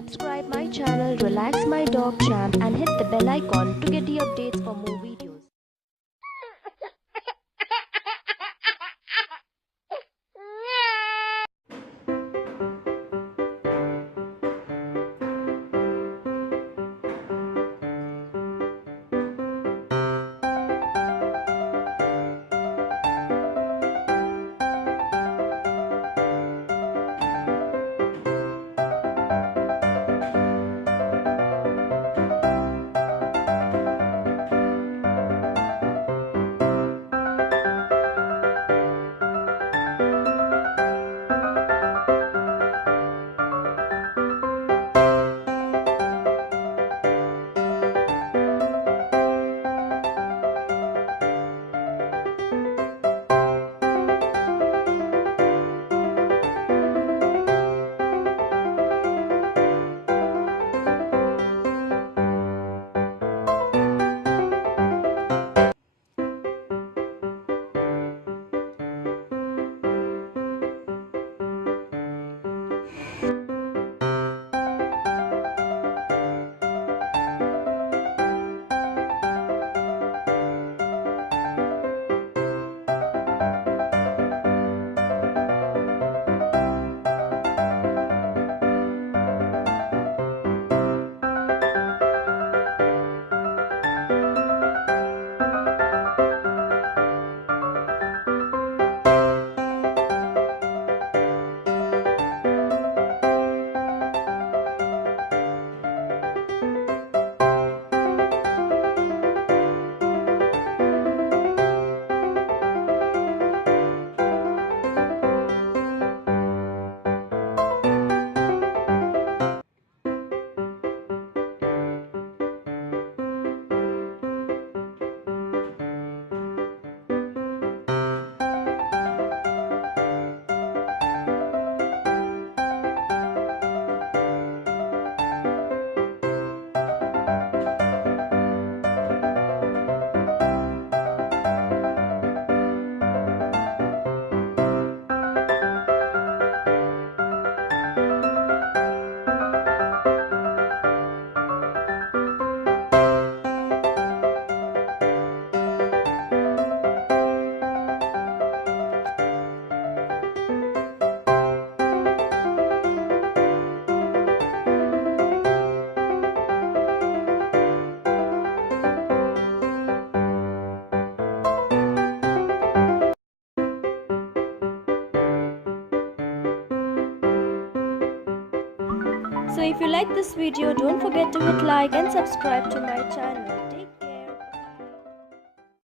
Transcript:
Subscribe my channel Relax My Dog Champ and hit the bell icon to get the updates for more videos. So if you like this video, don't forget to hit like and subscribe to my channel.